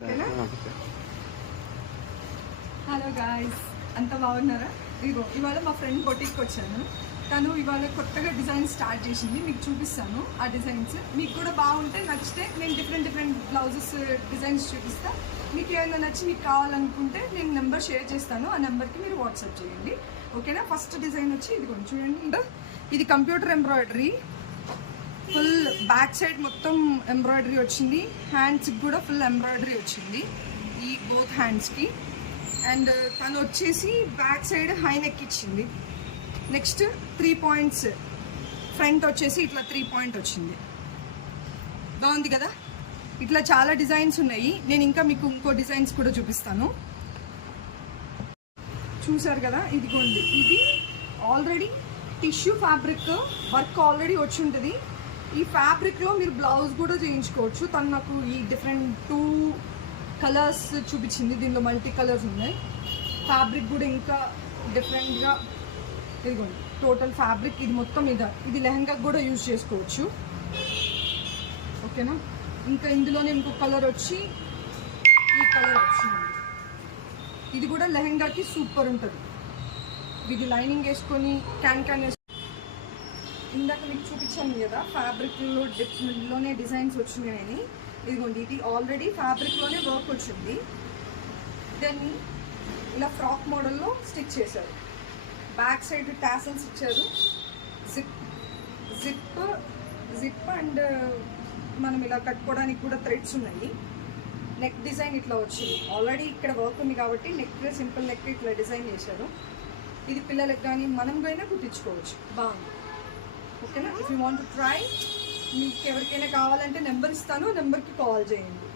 Hello guys, అంత బాగున్నారా? ఇదిగో ఇవాళ మా ఫ్రెండ్ బొటిక్కి వచ్చాను. తను ఇవాళ కొత్తగా డిజైన్ స్టార్ట్ చేసింది. మీకు చూపిస్తాను ఆ డిజైన్స్. మీకు కూడా బాగుంటే నచ్చితే నేను డిఫరెంట్ బ్లౌజెస్ డిజైన్స్ చూపిస్తా. మీకు ఏమైనా నచ్చి మీకు కావాలనుకుంటే నేను నెంబర్ షేర్ చేస్తాను. ఆ నెంబర్కి మీరు వాట్సాప్ చేయండి, ఓకేనా? ఫస్ట్ డిజైన్ వచ్చి ఇది కొంచెం చూడండి. ఇది computer embroidery, full back side మొత్తం ఎంబ్రాయిడరీ వచ్చింది. హ్యాండ్స్కి కూడా ఫుల్ ఎంబ్రాయిడరీ వచ్చింది, ఈ బోత్ హ్యాండ్స్కి. అండ్ తను వచ్చేసి బ్యాక్ సైడ్ హై నెక్ ఇచ్చింది. నెక్స్ట్ 3 పాయింట్స్ ఫ్రంట్ వచ్చేసి ఇట్లా 3 పాయింట్ వచ్చింది. బాగుంది కదా? ఇట్లా చాలా డిజైన్స్ ఉన్నాయి. నేను ఇంకా మీకు ఇంకో డిజైన్స్ కూడా చూపిస్తాను. చూసారు కదా, ఇదిగోండి. ఇది already tissue fabric work already వచ్చి ఉంటుంది. ఈ ఫ్యాబ్రిక్లో మీరు బ్లౌజ్ కూడా చేయించుకోవచ్చు. తను నాకు ఈ డిఫరెంట్ 2 కలర్స్ చూపించింది. దీనిలో మల్టీ కలర్స్ ఉన్నాయి. ఫ్యాబ్రిక్ కూడా ఇంకా డిఫరెంట్గా, ఇదిగోండి టోటల్ ఫ్యాబ్రిక్. ఇది మొత్తం ఇది లెహంగా కూడా యూజ్ చేసుకోవచ్చు, ఓకేనా? ఇంకా ఇందులోనే ఇంకో కలర్ వచ్చి ఈ కలర్ వచ్చింది. ఇది కూడా లెహంగాకి సూపర్ ఉంటుంది. ఇది లైనింగ్ వేసుకొని క్యాన్ ఇందాక మీకు చూపించాను కదా, ఫ్యాబ్రిక్లోనే డిజైన్స్ వచ్చినాయని. ఇదిగోండి, ఇది ఆల్రెడీ ఫ్యాబ్రిక్లోనే వర్క్ వచ్చింది. దాన్ని ఇలా ఫ్రాక్ మోడల్లో స్టిచ్ చేశారు. బ్యాక్ సైడ్ టాసల్స్ ఇచ్చారు. జిప్ అండ్ మనం ఇలా కట్టుకోవడానికి కూడా థ్రెడ్స్ ఉన్నాయి. నెక్ డిజైన్ ఇట్లా వచ్చింది. ఆల్రెడీ ఇక్కడ వర్క్ ఉంది కాబట్టి నెక్ సింపుల్ నెక్ ఇట్లా డిజైన్ చేశారు. ఇది పిల్లలకు కానీ మనం పైన కుట్టించుకోవచ్చు. బాగుంది, ఓకేనా? If you want to try, మీకు ఎవరికైనా కావాలంటే నెంబర్ ఇస్తాను, నెంబర్కి కాల్ చేయండి.